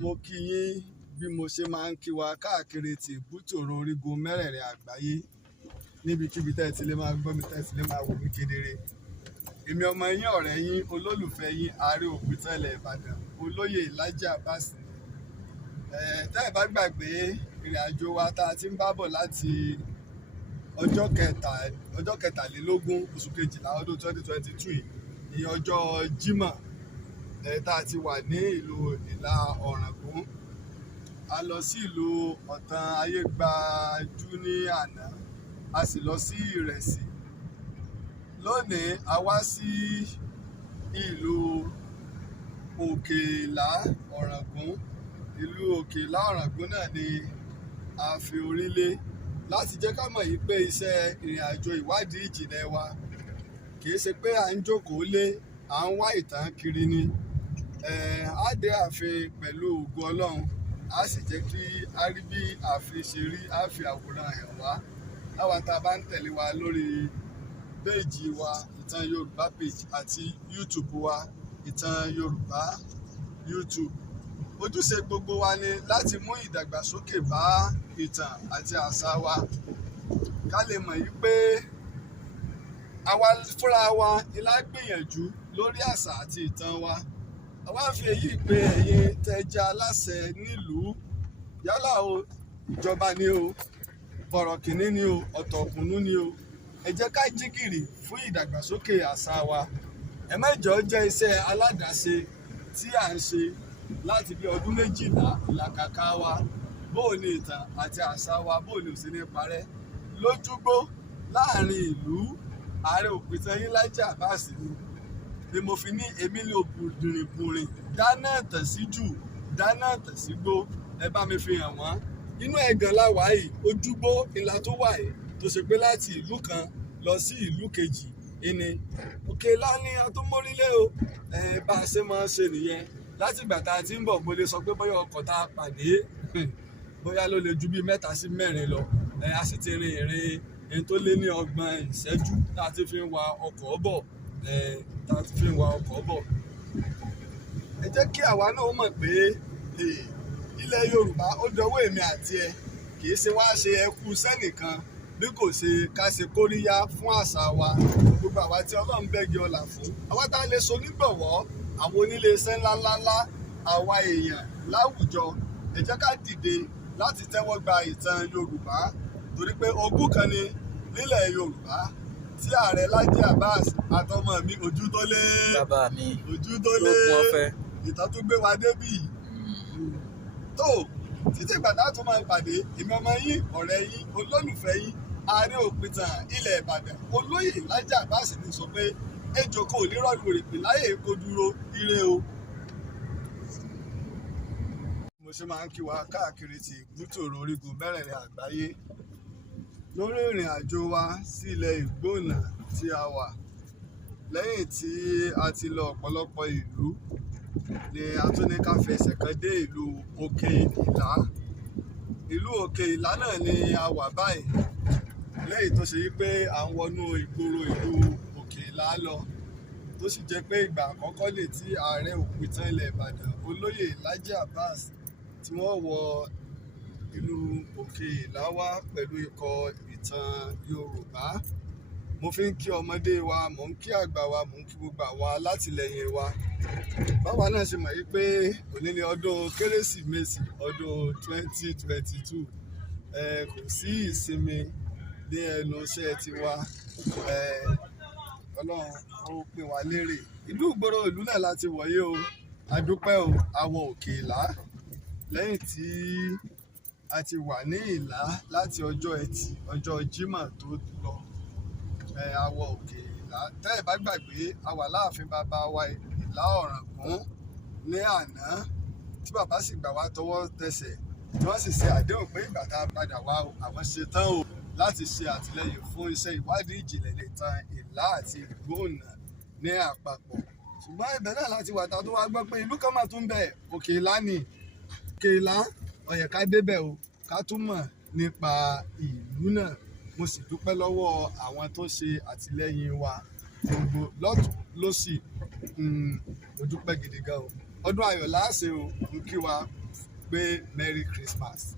mo kí yín bí mo ṣe máa ń kí wa káàkiri ti ìbútòrò orígun mẹ́rẹ̀ẹ̀rin àgbáyé níbikíbi tẹ́ ẹ ti lè máa gbọ́ mi tẹ́ ẹ ti lè máa wò mí kedere. Èmi ọmọ yín ọ̀rẹ́ yín olólùfẹ́ yín Aare òpìtàn ilẹ̀ Ìbàdàn olóyè Laji Abbas. Tẹ́ ẹ bá gbàgbé ìrìn àjò wa tá a ti ń bá bọ̀ láti ọjọ́ kẹtàlélógún oṣù kejìlá ọdún 2022 ìyẹn ọjọ́ Jímọ̀ tá a ti wà ní ìlú Ìlà Ọ̀ràngún. A lọ sí ìlú Ọ̀tàn Ayégbájú ní àná, a sì lọ sí Ìrẹsì. Lónìí a wá sí ìlú Òkè Ila Ọ̀ràngún. Ìlú Òkè Ila Ọ̀ràngún náà ni a fi orí lé láti jẹ́ ká mọ̀ yìí pé iṣẹ́ ìrìn àjò ìwádìí ìjìnlẹ̀ wa kì í ṣe pé à ń jókòó lé à ń wá ìtàn kiri ni. Á dé ààfin pẹ̀lú ògo Ọlọ́run, á sì jẹ́ kí á rí bí ààfin ṣe rí, á fi àwòrán ẹ̀ wá. Láwa tá a bá ń tẹ̀lé wa lórí péèjì wa Ìtàn Yorùbá page àti YouTube wa Ìtàn Yorùbá YouTube. Ojúṣe gbogbo wa ni láti mú ìdàgbàsókè bá ìtàn àti àṣà wa. Ká lè mọ̀ yí pé àwa fúnra wa ilá gbìyànjú lórí àṣà àti ìtàn wa. Àwa fi èyí pé ẹ̀yin tẹ́ jẹ́ aláṣẹ nílùú, yálà o ìjọba ni o, bọ̀rọ̀kìnní ni o, ọ̀tọ̀kùnú ni o. Ẹ jẹ́ ká jí gìrì fún ìdàgbàsókè àṣà wa. Ẹ má jẹ́ ó jẹ́ iṣẹ́ aládàáṣe tí à ń ṣe láti bí ọdún 12 ìlàkàkà wa. Bóò ni ìtàn àti àṣà wa bóò ni ò sí ní parẹ́ lójúgbó láàrin ìlú. Aare òpìtàn yín Laji Abbas ni mo fi ní èmi ní òbùdìrìbùrìn dáná ẹ̀tàn sí jù dáná ẹ̀tàn sí gbó. Ẹ bá mi fi hàn wọ́n. Inú ẹ̀gàn láwà yìí ojúgbó ńlá tó wà yìí tó ṣe pé láti ìlú kan lọ sí ìlú kejì ìní Òkè Ila ní atúmọ̀rílẹ̀ o. Bá a ṣe máa ń ṣe nìyẹn. Láti ìgbà tá a ti ń bọ̀ mo lè sọ pé bóyá ọkọ̀ tá a pàdé bóyá ló lè ju bí 3 sí 4 lọ. A sì ti rin ìrìn ẹni tó lé ní 30 ìṣẹ́jú tá a ti fi ń wa ọkọ̀ bọ̀. Ẹ jẹ́ kí àwa náà mọ̀ pé ilẹ̀ Yorùbá ó dọwọ́ èmi àti ẹ, kì í ṣe wá ṣe ẹkú sẹ́nìkan bí kò ṣe ká ṣe kóríyá fún àṣà wa. Gbogbo àwa tí Ọlọ́run bẹ́gi ọlà fún, àwa tá a lè so nígbọ̀wọ́ àwọn onílé iṣẹ́ ńláńlá, àwa èèyàn láwùjọ. Ẹ jẹ́ ká dìde láti tẹ́wọ́ gba ìtàn Yorùbá, torí pé ogún kan ni nílẹ̀ Yorùbá tí Aare Laji Abbas àtọmọ mi ojú tó lé ìtàn tó gbé wa débì. Tó títí ìgbà tá a tún máa pàdé, èmi ọmọ yín ọ̀rẹ́ yín olólùfẹ́ yín Aare òpìtàn ilẹ̀ Ìbàdàn olóyè Laji Abbas ní sọ pé ejò kò ní rọ́ọ̀lù òrìpì láyé kó dúró ire o. Mo ṣe máa ń kí wa káàkiri ti ìbútòrò orígun mẹ́rẹ̀ẹ̀rin àgbáyé lórí ìrìn àjò wa sí ilẹ̀ Ìgbónà tí a wà. Lẹ́yìn tí a ti lọ ọ̀pọ̀lọpọ̀ ìlú ni a tún ní ká fi ẹsẹ̀ kan dé ìlú Òkè Ila. Ìlú Òkè Ila náà ni a wà báyìí, lẹ́yìn tó ṣe wípé à ń wọnú ìgboro ìlú Òkè Ila lọ, tó sì jẹ́ pé ìgbà àkọ́kọ́ lè tí Aare òpìtàn ilẹ̀ Ìbàdàn olóyè Laji Abbas tí wọ́n wọ ìlú Òkè Ila wá pẹ̀lú ikọ̀ Ìtàn Yorùbá. Mo fi ń kí ọmọdé wa, mò ń kí àgbà wa, mò ń kí gbogbo àwọn alátìlẹyìn wa. Báwa náà ṣe mọ̀ wípé òní ni ọdún Kérésìmesì ọdún 2022. Kò sí ìsinmi ní ẹnu iṣẹ́ tiwa. Ọlọ́run ó pín wa lérè. Ìlú ìgboro ìlú náà láti wọ̀nyí o. A dúpẹ́ o, àwọ̀ Òkè Ila lẹ́yìn tí a ti wà ní Ìlá láti ọjọ́ Ẹtì ọjọ́ Jímọ̀ tó lọ. Àwọ̀ Òkè Ila tẹ́ ẹ bá gbàgbé a wà láàfin bàbá wa Ìlà Ọ̀ràngún ní àná tí bàbá sì gbà wá tọwọ́ tẹsẹ̀ tí wọ́n sì ṣe àdéhùn pé ìgbà tá a padà wá àwọn ṣetán o láti ṣe àtìlẹyìn fún iṣẹ́ ìwádìí ìjìnlẹ̀ ìtàn Ìlá àti Ìgbónà ní àpapọ̀. Ṣùgbọ́n ibẹ̀ náà láti wà tá a tó wá gbọ́ pé ìlú kan máa tún bẹ̀ Òkè Ila ni. Òkè Ila ó yẹ ká débẹ̀ o, ká tún mọ̀ nípa ìlú náà. Mo sì dúpẹ́ lọ́wọ́ àwọn tó ṣe àtìlẹ́yìn wa gbogbo lọ́tùn lósì. Mo dúpẹ́ gidi gan o. Ọdún ayọ̀ láàṣẹ o, mo kí wa pé Merry Christmas.